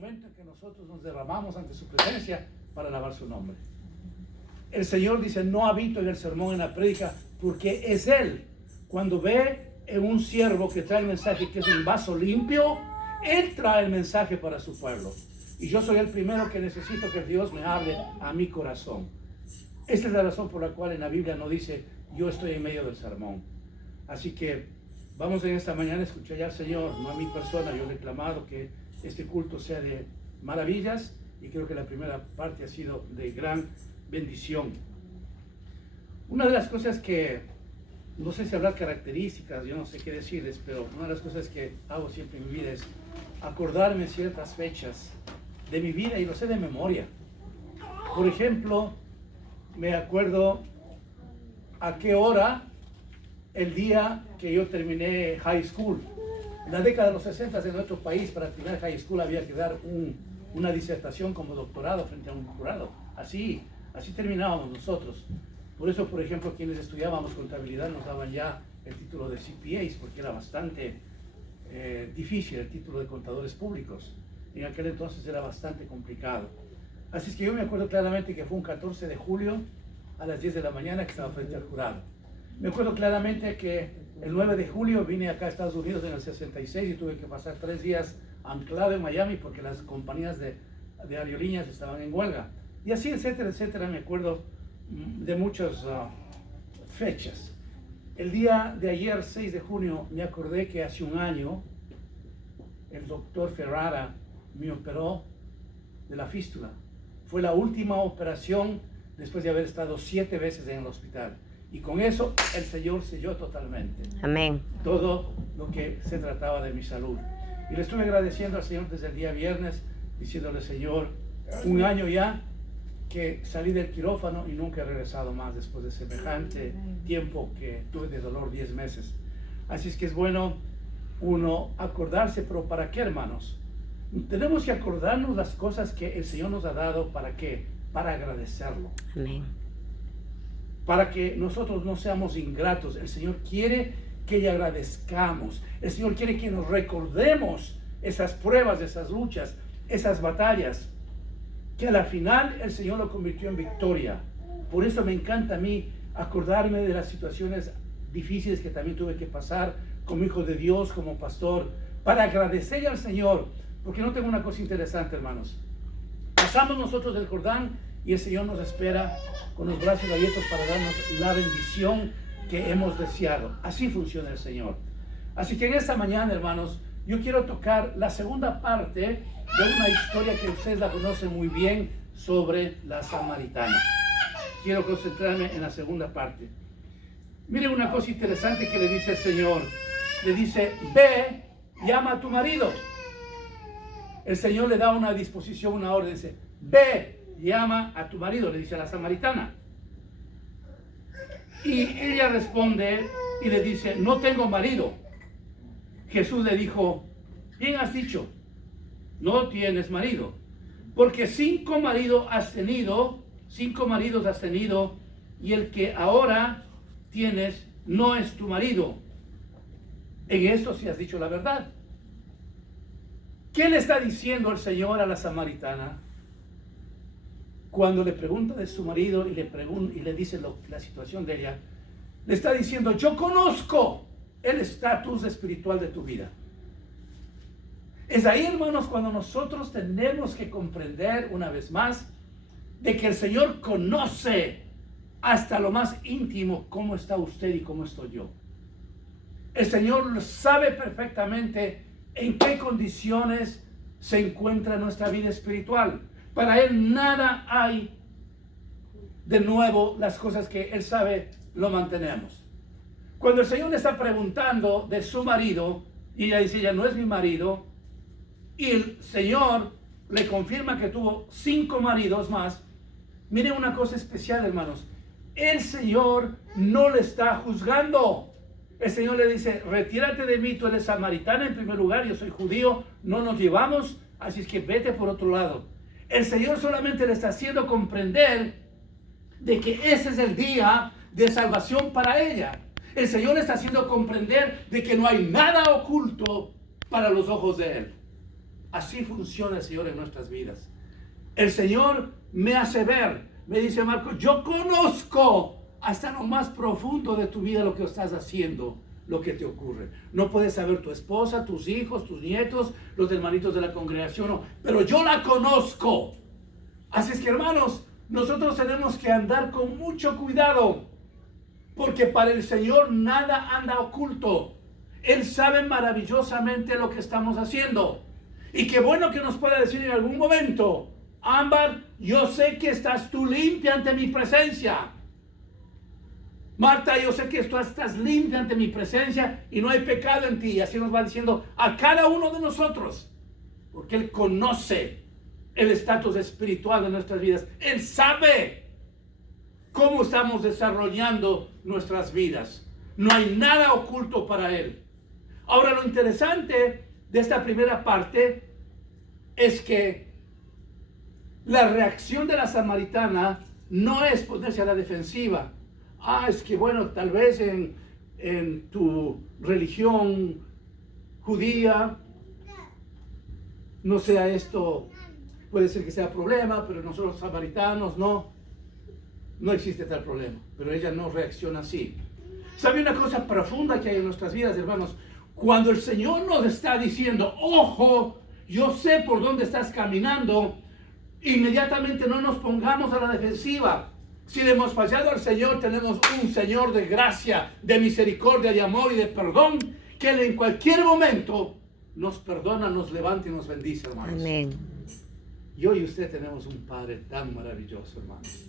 momento en que nosotros nos derramamos ante su presencia para alabar su nombre. El Señor dice, no habito en el sermón, en la prédica, porque es Él. Cuando ve en un siervo que trae el mensaje, que es un vaso limpio, Él trae el mensaje para su pueblo. Y yo soy el primero que necesito que Dios me hable a mi corazón. Esta es la razón por la cual en la Biblia no dice, yo estoy en medio del sermón. Así que vamos en esta mañana a escuchar ya al Señor, no a mi persona. Yo he reclamado que este culto sea de maravillas y creo que la primera parte ha sido de gran bendición. Una de las cosas que, no sé si hablar características, yo no sé qué decirles, pero una de las cosas que hago siempre en mi vida es acordarme ciertas fechas de mi vida y lo sé de memoria. Por ejemplo, me acuerdo a qué hora el día que yo terminé high school. En la década de los 60 en nuestro país, para terminar high school había que dar una disertación como doctorado frente a un jurado. Así terminábamos nosotros. Por eso, por ejemplo, quienes estudiábamos contabilidad nos daban ya el título de CPAs, porque era bastante difícil el título de contadores públicos. En aquel entonces era bastante complicado. Así es que yo me acuerdo claramente que fue un 14 de julio a las 10 de la mañana que estaba frente al jurado. Me acuerdo claramente que el 9 de julio vine acá a Estados Unidos en el 66 y tuve que pasar 3 días anclado en Miami porque las compañías de aerolíneas estaban en huelga. Y así, etcétera, etcétera. Me acuerdo de muchas fechas. El día de ayer, 6 de junio, me acordé que hace un año el doctor Ferrara me operó de la fístula. Fue la última operación después de haber estado 7 veces en el hospital. Y con eso el Señor selló totalmente. Amén. Todo lo que se trataba de mi salud. Y le estuve agradeciendo al Señor desde el día viernes, diciéndole, Señor, un año ya que salí del quirófano y nunca he regresado más después de semejante tiempo que tuve de dolor, 10 meses. Así es que es bueno uno acordarse, pero ¿para qué, hermanos? Tenemos que acordarnos las cosas que el Señor nos ha dado. ¿Para qué? Para agradecerlo. Amén. Para que nosotros no seamos ingratos. El Señor quiere que le agradezcamos. El Señor quiere que nos recordemos esas pruebas, esas luchas, esas batallas, que a la final el Señor lo convirtió en victoria. Por eso me encanta a mí acordarme de las situaciones difíciles que también tuve que pasar como hijo de Dios, como pastor, para agradecerle al Señor. Porque no tengo una cosa interesante, hermanos. Pasamos nosotros el Jordán y el Señor nos espera con los brazos abiertos para darnos la bendición que hemos deseado. Así funciona el Señor. Así que en esta mañana, hermanos, yo quiero tocar la segunda parte de una historia que ustedes la conocen muy bien sobre la samaritana. Quiero concentrarme en la segunda parte. Miren una cosa interesante que le dice el Señor. Le dice, ve, llama a tu marido. El Señor le da una disposición, una orden. Dice, ve, llama a tu marido, le dice a la samaritana. Y ella responde y le dice, no tengo marido. Jesús le dijo, bien has dicho, no tienes marido, porque 5 maridos has tenido, y el que ahora tienes no es tu marido. En esto sí has dicho la verdad. ¿Qué le está diciendo el Señor a la samaritana? Cuando le pregunta de su marido y le dice la situación de ella, le está diciendo, yo conozco el estatus espiritual de tu vida. Es ahí, hermanos, cuando nosotros tenemos que comprender una vez más de que el Señor conoce hasta lo más íntimo cómo está usted y cómo estoy yo. El Señor sabe perfectamente en qué condiciones se encuentra nuestra vida espiritual. Para Él nada hay de nuevo. Las cosas que Él sabe lo mantenemos. Cuando el Señor le está preguntando de su marido y ella dice, ya no es mi marido, y el Señor le confirma que tuvo 5 maridos más, miren una cosa especial, hermanos. El Señor no le está juzgando. El Señor le dice, retírate de mí, tú eres samaritana en primer lugar, yo soy judío, no nos llevamos, así es que vete por otro lado. El Señor solamente le está haciendo comprender de que ese es el día de salvación para ella. El Señor le está haciendo comprender de que no hay nada oculto para los ojos de Él. Así funciona el Señor en nuestras vidas. El Señor me hace ver, me dice Marco, yo conozco hasta lo más profundo de tu vida lo que estás haciendo, lo que te ocurre. No puedes saber tu esposa, tus hijos, tus nietos, los hermanitos de la congregación, no, pero yo la conozco. Así es que, hermanos, nosotros tenemos que andar con mucho cuidado, porque para el Señor nada anda oculto. Él sabe maravillosamente lo que estamos haciendo. Y qué bueno que nos pueda decir en algún momento, Ámbar, yo sé que estás tú limpia ante mi presencia. Marta, yo sé que tú estás limpia ante mi presencia y no hay pecado en ti. Y así nos va diciendo a cada uno de nosotros, porque Él conoce el estatus espiritual de nuestras vidas. Él sabe cómo estamos desarrollando nuestras vidas. No hay nada oculto para Él. Ahora, lo interesante de esta primera parte es que la reacción de la samaritana no es ponerse a la defensiva. Es que bueno, tal vez en tu religión judía no sea esto, puede ser que sea problema, pero nosotros los samaritanos no existe tal problema. Pero ella no reacciona así. ¿Sabe una cosa profunda que hay en nuestras vidas, hermanos? Cuando el Señor nos está diciendo, ojo, yo sé por dónde estás caminando, inmediatamente no nos pongamos a la defensiva. Si le hemos fallado al Señor, tenemos un Señor de gracia, de misericordia, de amor y de perdón, que Él en cualquier momento nos perdona, nos levanta y nos bendice, hermanos. Amén. Yo y usted tenemos un Padre tan maravilloso, hermanos.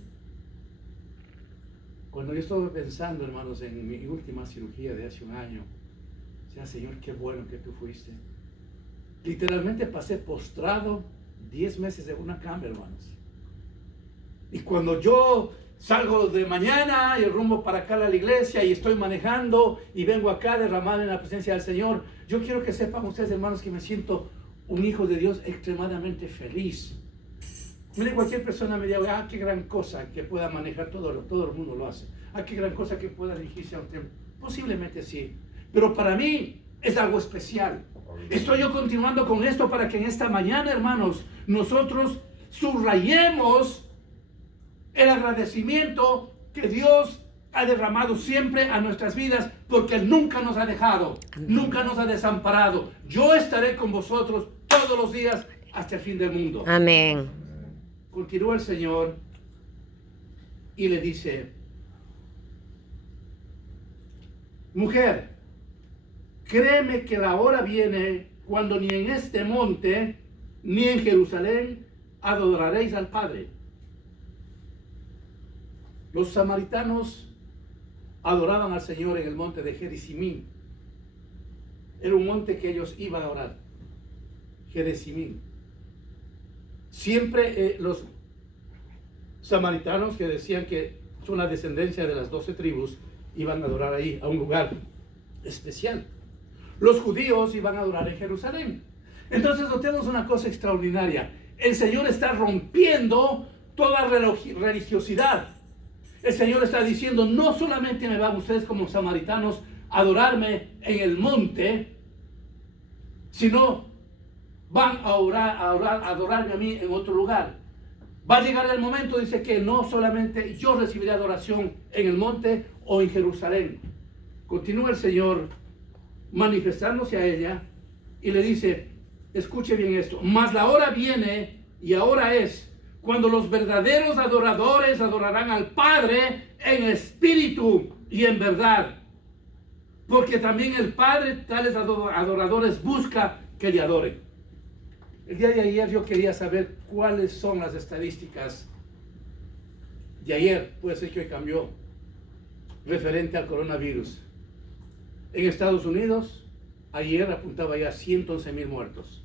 Cuando yo estuve pensando, hermanos, en mi última cirugía de hace un año, decía, Señor, qué bueno que tú fuiste. Literalmente pasé postrado 10 meses en una cama, hermanos. Y cuando yo salgo de mañana y rumbo para acá a la iglesia y estoy manejando y vengo acá derramado en la presencia del Señor, yo quiero que sepan ustedes, hermanos, que me siento un hijo de Dios extremadamente feliz. Mire, cualquier persona me diga, qué gran cosa que pueda manejar, todo el mundo lo hace. Qué gran cosa que pueda dirigirse a un templo. Posiblemente sí, pero para mí es algo especial. Estoy yo continuando con esto para que en esta mañana, hermanos, nosotros subrayemos el agradecimiento que Dios ha derramado siempre a nuestras vidas, porque Él nunca nos ha dejado, nunca nos ha desamparado. Yo estaré con vosotros todos los días hasta el fin del mundo. Amén. Continúa el Señor y le dice, mujer, créeme que la hora viene cuando ni en este monte ni en Jerusalén adoraréis al Padre. Los samaritanos adoraban al Señor en el monte de Gerizimín. Era un monte que ellos iban a orar. Gerizimín. Siempre los samaritanos, que decían que son la descendencia de las 12 tribus, iban a adorar ahí, a un lugar especial. Los judíos iban a adorar en Jerusalén. Entonces notemos una cosa extraordinaria. El Señor está rompiendo toda religiosidad. El Señor está diciendo, no solamente me van ustedes como samaritanos a adorarme en el monte, sino van a adorarme a mí en otro lugar. Va a llegar el momento, dice, que no solamente yo recibiré adoración en el monte o en Jerusalén. Continúa el Señor manifestándose a ella y le dice, escuche bien esto, mas la hora viene y ahora es, cuando los verdaderos adoradores adorarán al Padre en espíritu y en verdad. Porque también el Padre tales adoradores busca que le adoren. El día de ayer yo quería saber cuáles son las estadísticas de ayer, puede ser que hoy cambió, referente al coronavirus. En Estados Unidos, ayer apuntaba ya 111,000 muertos.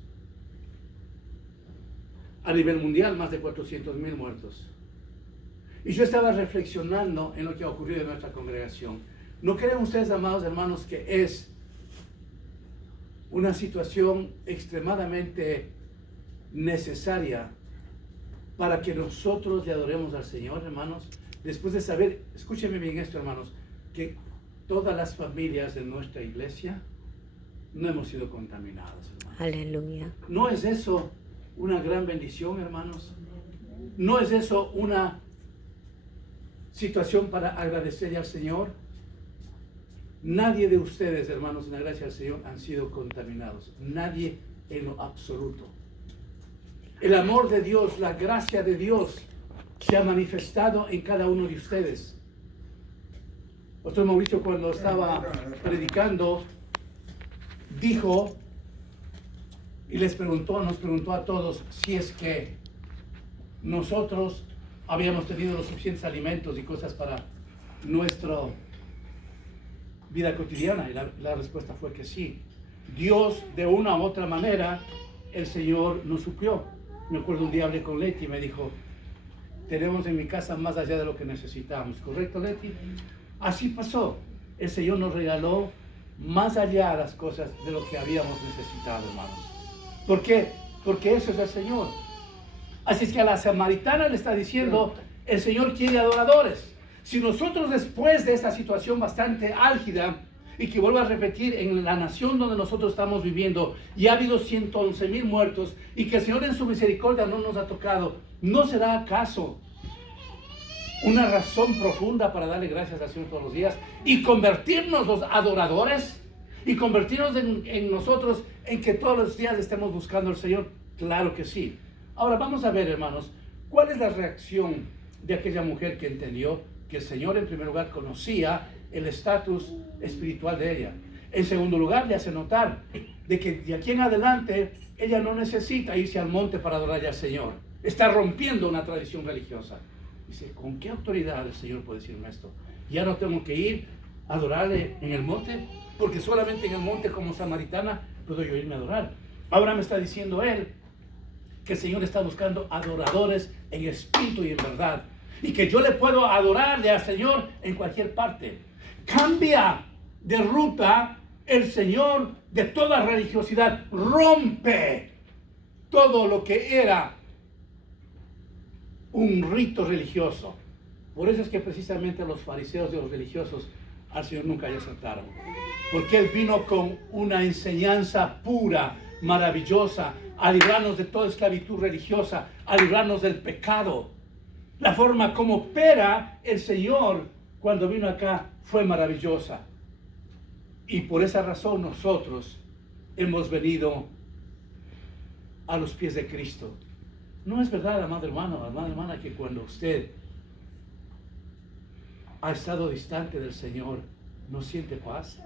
A nivel mundial, más de 400,000 muertos. Y yo estaba reflexionando en lo que ha ocurrido en nuestra congregación. ¿No creen ustedes, amados hermanos, que es una situación extremadamente necesaria para que nosotros le adoremos al Señor, hermanos? Después de saber, escúchenme bien esto, hermanos, que todas las familias de nuestra iglesia no hemos sido contaminados, hermanos. Aleluya. ¿No es eso una gran bendición, hermanos? ¿No es eso una situación para agradecerle al Señor? Nadie de ustedes, hermanos, en la gracia del Señor, han sido contaminados. Nadie en lo absoluto. El amor de Dios, la gracia de Dios se ha manifestado en cada uno de ustedes. Pastor Mauricio, cuando estaba predicando, dijo y nos preguntó a todos si es que nosotros habíamos tenido los suficientes alimentos y cosas para nuestra vida cotidiana, y la respuesta fue que sí. Dios, de una u otra manera, el Señor nos suplió. Me acuerdo un día hablé con Leti y me dijo, tenemos en mi casa más allá de lo que necesitamos. ¿Correcto, Leti? Así pasó. El Señor nos regaló más allá de las cosas de lo que habíamos necesitado, hermanos. ¿Por qué? Porque eso es el Señor. Así es que a la samaritana le está diciendo, el Señor quiere adoradores. Si nosotros después de esta situación bastante álgida, y que vuelvo a repetir, en la nación donde nosotros estamos viviendo, y ha habido 111,000 muertos, y que el Señor en su misericordia no nos ha tocado, ¿no será acaso una razón profunda para darle gracias al Señor todos los días y convertirnos los adoradores y convertirnos en nosotros en que todos los días estemos buscando al Señor? Claro que sí. Ahora vamos a ver, hermanos, cuál es la reacción de aquella mujer que entendió que el Señor en primer lugar conocía el estatus espiritual de ella. En segundo lugar, le hace notar de que de aquí en adelante ella no necesita irse al monte para adorar al Señor. Está rompiendo una tradición religiosa. Dice, ¿con qué autoridad el Señor puede decirme esto? Ya no tengo que ir a adorarle en el monte, porque solamente en el monte como samaritana puedo yo irme a adorar. Ahora me está diciendo él que el Señor está buscando adoradores en espíritu y en verdad, y que yo le puedo adorarle al Señor en cualquier parte. Cambia de ruta el Señor de toda religiosidad, rompe todo lo que era un rito religioso. Por eso es que precisamente los fariseos y los religiosos al Señor nunca le aceptaron, porque Él vino con una enseñanza pura, maravillosa, a librarnos de toda esclavitud religiosa, a librarnos del pecado. La forma como opera el Señor cuando vino acá fue maravillosa. Y por esa razón nosotros hemos venido a los pies de Cristo. ¿No es verdad, amado hermano, amada hermana, que cuando usted ha estado distante del Señor, no siente paz?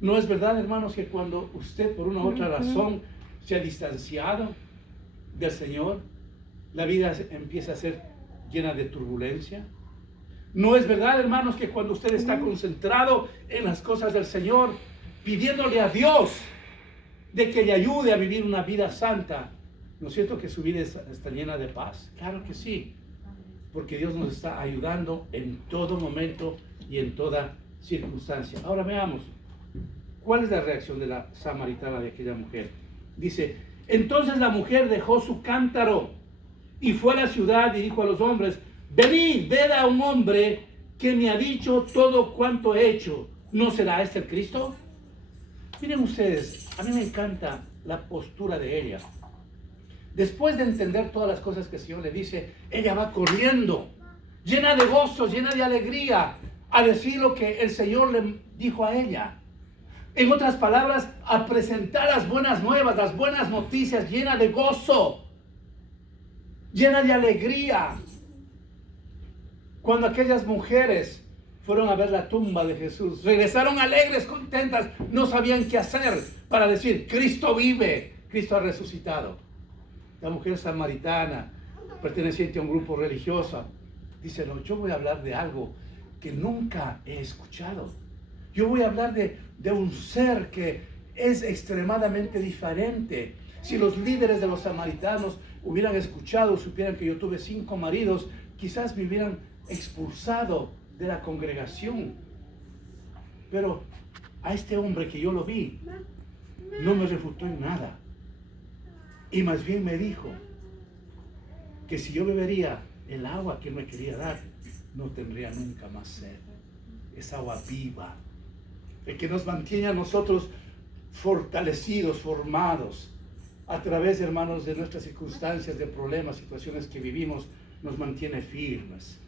¿No es verdad, hermanos, que cuando usted por una u otra razón se ha distanciado del Señor, la vida empieza a ser llena de turbulencia? ¿No es verdad, hermanos, que cuando usted está concentrado en las cosas del Señor, pidiéndole a Dios de que le ayude a vivir una vida santa, ¿no es cierto que su vida está llena de paz? Claro que sí, porque Dios nos está ayudando en todo momento y en toda circunstancia. Ahora veamos, ¿cuál es la reacción de la samaritana, de aquella mujer? Dice, entonces la mujer dejó su cántaro y fue a la ciudad y dijo a los hombres, venid, ved a un hombre que me ha dicho todo cuanto he hecho. ¿No será este el Cristo? Miren ustedes, a mí me encanta la postura de ella. Después de entender todas las cosas que el Señor le dice, ella va corriendo, llena de gozo, llena de alegría, a decir lo que el Señor le dijo a ella. En otras palabras, a presentar las buenas nuevas, las buenas noticias, llena de gozo, llena de alegría. Cuando aquellas mujeres fueron a ver la tumba de Jesús, regresaron alegres, contentas, no sabían qué hacer para decir, Cristo vive, Cristo ha resucitado. La mujer samaritana, perteneciente a un grupo religioso, dice, no, yo voy a hablar de algo que nunca he escuchado. Yo voy a hablar de un ser que es extremadamente diferente. Si los líderes de los samaritanos hubieran escuchado, supieran que yo tuve 5 maridos, quizás me hubieran expulsado de la congregación. Pero a este hombre que yo lo vi, no me refutó en nada. Y más bien me dijo que si yo bebería el agua que él me quería dar, no tendría nunca más sed. Es agua viva, el que nos mantiene a nosotros fortalecidos, formados a través, hermanos, de nuestras circunstancias, de problemas, situaciones que vivimos, nos mantiene firmes.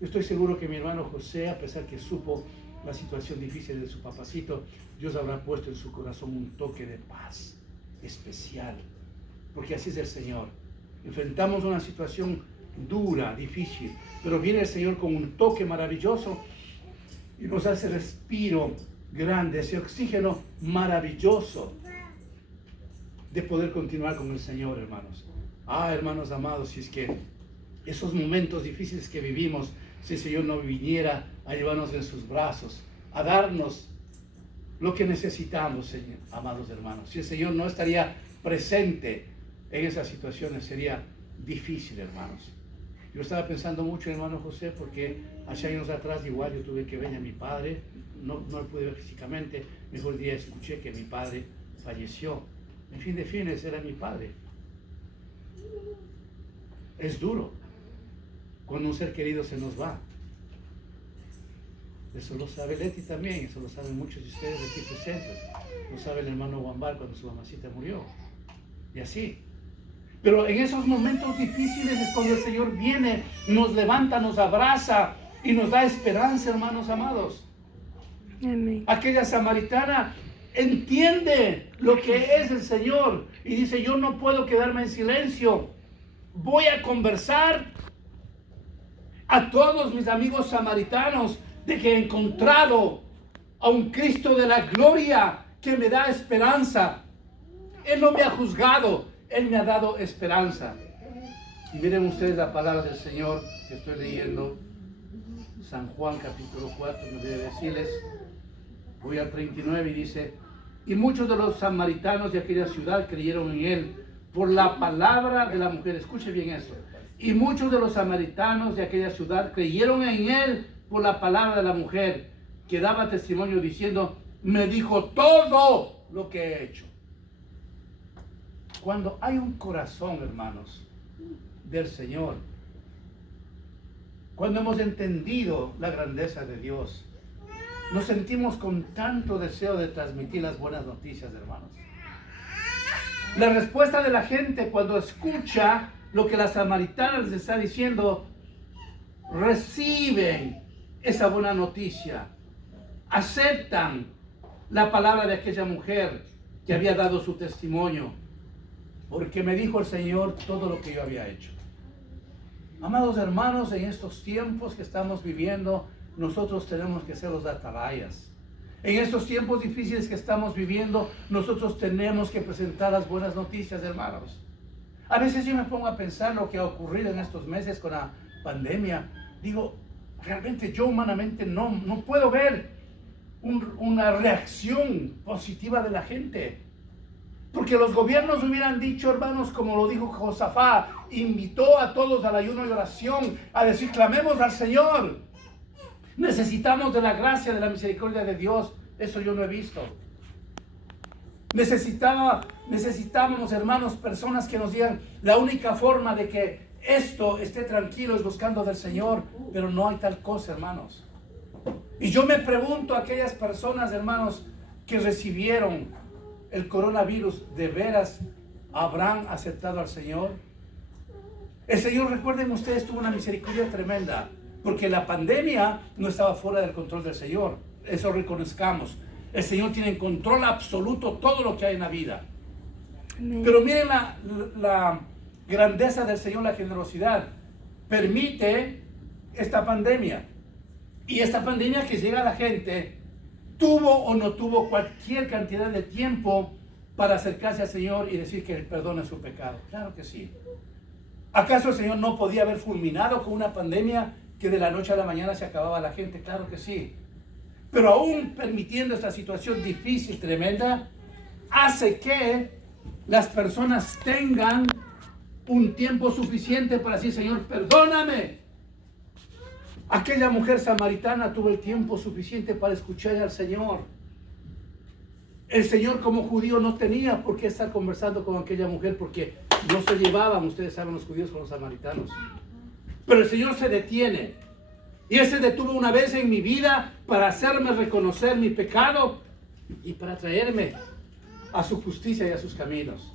Yo estoy seguro que mi hermano José, a pesar que supo la situación difícil de su papacito, Dios habrá puesto en su corazón un toque de paz especial, porque así es el Señor. Enfrentamos una situación dura, difícil, pero viene el Señor con un toque maravilloso y nos hace respiro grande, ese oxígeno maravilloso de poder continuar con el Señor, hermanos. Hermanos amados, si es que esos momentos difíciles que vivimos, si el Señor no viniera a llevarnos en sus brazos, a darnos lo que necesitamos, Señor, amados hermanos, si el Señor no estaría presente en esas situaciones, sería difícil, hermanos. Yo estaba pensando mucho en hermano José, porque hace años atrás igual yo tuve que ver a mi padre, no lo pude ver físicamente, mejor día escuché que mi padre falleció. En fin de fines, era mi padre. Es duro cuando un ser querido se nos va. Eso lo sabe Leti también, eso lo saben muchos de ustedes aquí presentes. Lo sabe el hermano Guambal cuando su mamacita murió. Y así. Pero en esos momentos difíciles es cuando el Señor viene, nos levanta, nos abraza y nos da esperanza, hermanos amados. Amén. Aquella samaritana entiende lo que es el Señor y dice: yo no puedo quedarme en silencio, voy a conversar a todos mis amigos samaritanos de que he encontrado a un Cristo de la gloria que me da esperanza. Él no me ha juzgado, Él me ha dado esperanza. Y miren ustedes la palabra del Señor que estoy leyendo, San Juan capítulo 4, me debe decirles, voy al 39 y dice: y muchos de los samaritanos de aquella ciudad creyeron en Él por la palabra de la mujer. Escuche bien esto. Y muchos de los samaritanos de aquella ciudad creyeron en Él por la palabra de la mujer, que daba testimonio diciendo: me dijo todo lo que he hecho. Cuando hay un corazón, hermanos, del Señor, cuando hemos entendido la grandeza de Dios, nos sentimos con tanto deseo de transmitir las buenas noticias, hermanos. La respuesta de la gente cuando escucha lo que la samaritana les está diciendo, reciben esa buena noticia, aceptan la palabra de aquella mujer que había dado su testimonio, porque me dijo el Señor todo lo que yo había hecho. Amados hermanos, en estos tiempos que estamos viviendo, nosotros tenemos que ser los atalayas. En estos tiempos difíciles que estamos viviendo, nosotros tenemos que presentar las buenas noticias, hermanos. A veces yo me pongo a pensar lo que ha ocurrido en estos meses con la pandemia. Digo, realmente yo humanamente no puedo ver una reacción positiva de la gente. Porque los gobiernos hubieran dicho, hermanos, como lo dijo Josafat, invitó a todos al ayuno y oración, a decir: clamemos al Señor. Necesitamos de la gracia, de la misericordia de Dios. Eso yo no he visto. Necesitábamos, hermanos, personas que nos digan: la única forma de que esto esté tranquilo es buscando del Señor. Pero no hay tal cosa, hermanos. Y yo me pregunto a aquellas personas, hermanos, que recibieron el coronavirus, ¿de veras habrán aceptado al Señor? El Señor, recuerden ustedes, tuvo una misericordia tremenda, porque la pandemia no estaba fuera del control del Señor. Eso reconozcamos. El Señor tiene en control absoluto todo lo que hay en la vida. Amén. Pero miren la grandeza del Señor, la generosidad. Permite esta pandemia. Y esta pandemia que llega a la gente, tuvo o no tuvo cualquier cantidad de tiempo para acercarse al Señor y decir que Él perdona su pecado. Claro que sí. ¿Acaso el Señor no podía haber fulminado con una pandemia que de la noche a la mañana se acababa la gente? Claro que sí. Pero aún permitiendo esta situación difícil, tremenda, hace que las personas tengan un tiempo suficiente para decir: Señor, perdóname. Aquella mujer samaritana tuvo el tiempo suficiente para escuchar al Señor. El Señor, como judío, no tenía por qué estar conversando con aquella mujer, porque no se llevaban, ustedes saben, los judíos con los samaritanos. Pero el Señor se detiene. Y Él se detuvo una vez en mi vida para hacerme reconocer mi pecado y para traerme a su justicia y a sus caminos.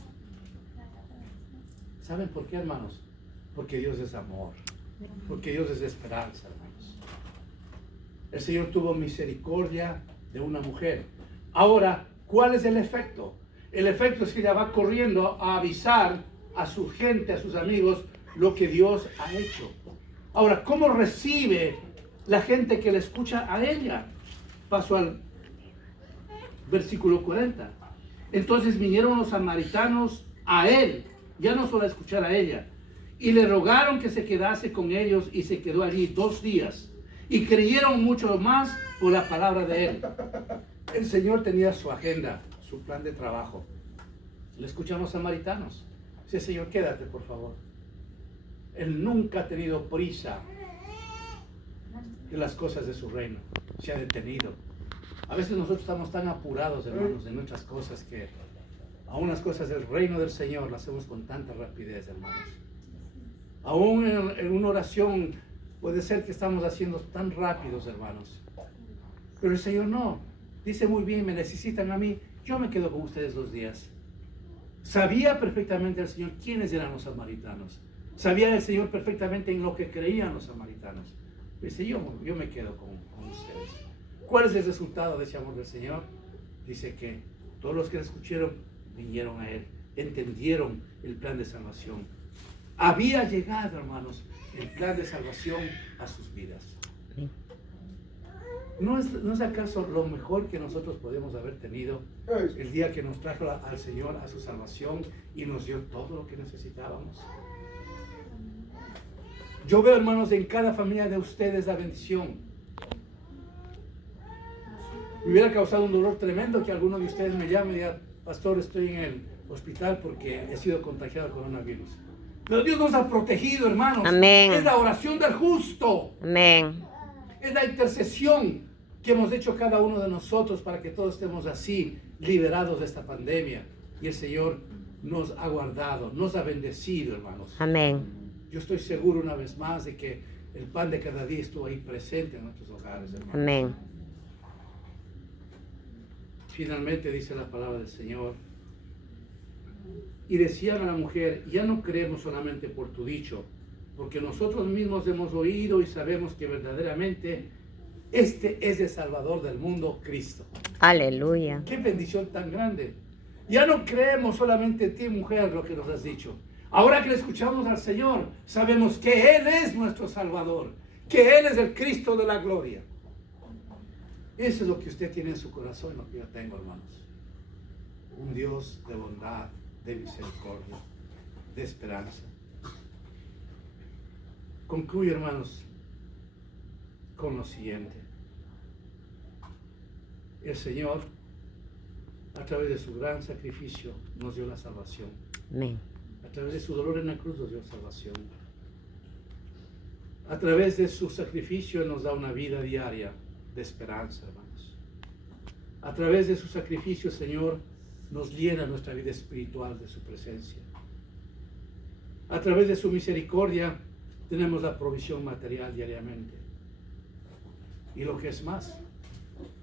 ¿Saben por qué, hermanos? Porque Dios es amor, porque Dios es esperanza, hermanos. El Señor tuvo misericordia de una mujer. Ahora, ¿cuál es el efecto? El efecto es que ella va corriendo a avisar a su gente, a sus amigos, lo que Dios ha hecho. Ahora, ¿cómo recibe la gente que le escucha a ella? Paso al versículo 40. Entonces vinieron los samaritanos a él, ya no solo a escuchar a ella, y le rogaron que se quedase con ellos, y se quedó allí 2 días. Y creyeron mucho más por la palabra de él. El Señor tenía su agenda, su plan de trabajo. Le escuchan los samaritanos. Dice, Señor, quédate, por favor. Él nunca ha tenido prisa de las cosas de su reino. Se ha detenido. A veces nosotros estamos tan apurados, hermanos, en nuestras cosas, que aún las cosas del reino del Señor las hacemos con tanta rapidez, hermanos. Aún en una oración puede ser que estamos haciendo tan rápidos, hermanos. Pero el Señor no. Dice muy bien, me necesitan a mí, yo me quedo con ustedes 2 días. Sabía perfectamente el Señor quiénes eran los samaritanos. Sabía el Señor perfectamente en lo que creían los samaritanos. Dice, yo me quedo con ustedes. ¿Cuál es el resultado de ese amor del Señor? Dice que todos los que le escucharon vinieron a Él, entendieron el plan de salvación. Había llegado, hermanos, el plan de salvación a sus vidas. ¿No es acaso lo mejor que nosotros podemos haber tenido el día que nos trajo al Señor a su salvación y nos dio todo lo que necesitábamos? Yo veo, hermanos, en cada familia de ustedes la bendición. Me hubiera causado un dolor tremendo que alguno de ustedes me llame y diga, pastor, estoy en el hospital porque he sido contagiado de coronavirus. Pero Dios nos ha protegido, hermanos. Amén. Es la oración del justo. Amén. Es la intercesión que hemos hecho cada uno de nosotros para que todos estemos así, liberados de esta pandemia. Y el Señor nos ha guardado, nos ha bendecido, hermanos. Amén. Yo estoy seguro una vez más de que el pan de cada día estuvo ahí presente en nuestros hogares, hermanos. Amén. Finalmente dice la palabra del Señor. Y decían a la mujer, ya no creemos solamente por tu dicho, porque nosotros mismos hemos oído y sabemos que verdaderamente este es el Salvador del mundo, Cristo. Aleluya. Qué bendición tan grande. Ya no creemos solamente en ti, mujer, lo que nos has dicho. Ahora que le escuchamos al Señor, sabemos que Él es nuestro Salvador, que Él es el Cristo de la gloria. Eso es lo que usted tiene en su corazón, lo que yo tengo, hermanos. Un Dios de bondad, de misericordia, de esperanza. Concluyo, hermanos, con lo siguiente. El Señor, a través de su gran sacrificio, nos dio la salvación. Amén. A través de su dolor en la cruz nos dio salvación. A través de su sacrificio nos da una vida diaria de esperanza, hermanos. A través de su sacrificio, Señor, nos llena nuestra vida espiritual de su presencia. A través de su misericordia tenemos la provisión material diariamente. Y lo que es más,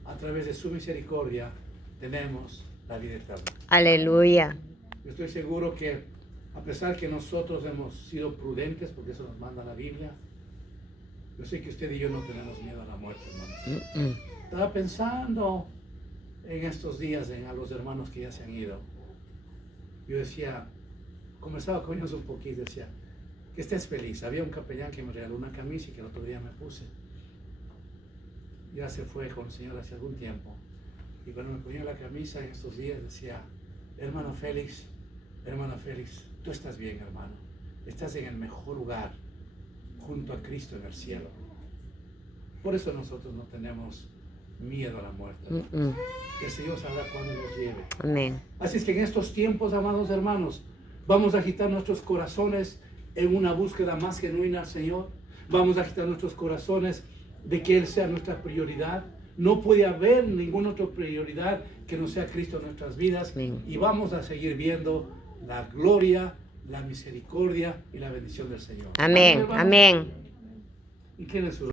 a través de su misericordia tenemos la vida eterna. Aleluya. Yo estoy seguro que a pesar que nosotros hemos sido prudentes, porque eso nos manda la Biblia, yo sé que usted y yo no tenemos miedo a la muerte, hermanos. Estaba pensando en estos días a los hermanos que ya se han ido. Yo decía, comenzaba con ellos un poquito, decía, que estés feliz. Había un capellán que me regaló una camisa y que el otro día me puse. Ya se fue con el Señor hace algún tiempo. Y cuando me ponía la camisa en estos días decía, hermano Félix, tú estás bien, hermano. Estás en el mejor lugar, junto a Cristo en el cielo. Por eso nosotros no tenemos miedo a la muerte. El Señor sabrá cuándo nos lleve. Amén. Así es que en estos tiempos, amados hermanos, vamos a agitar nuestros corazones en una búsqueda más genuina al Señor. Vamos a agitar nuestros corazones de que Él sea nuestra prioridad. No puede haber ninguna otra prioridad que no sea Cristo en nuestras vidas. Amén. Y vamos a seguir viendo la gloria, la misericordia y la bendición del Señor. Amén. Amén. ¿Y quién es su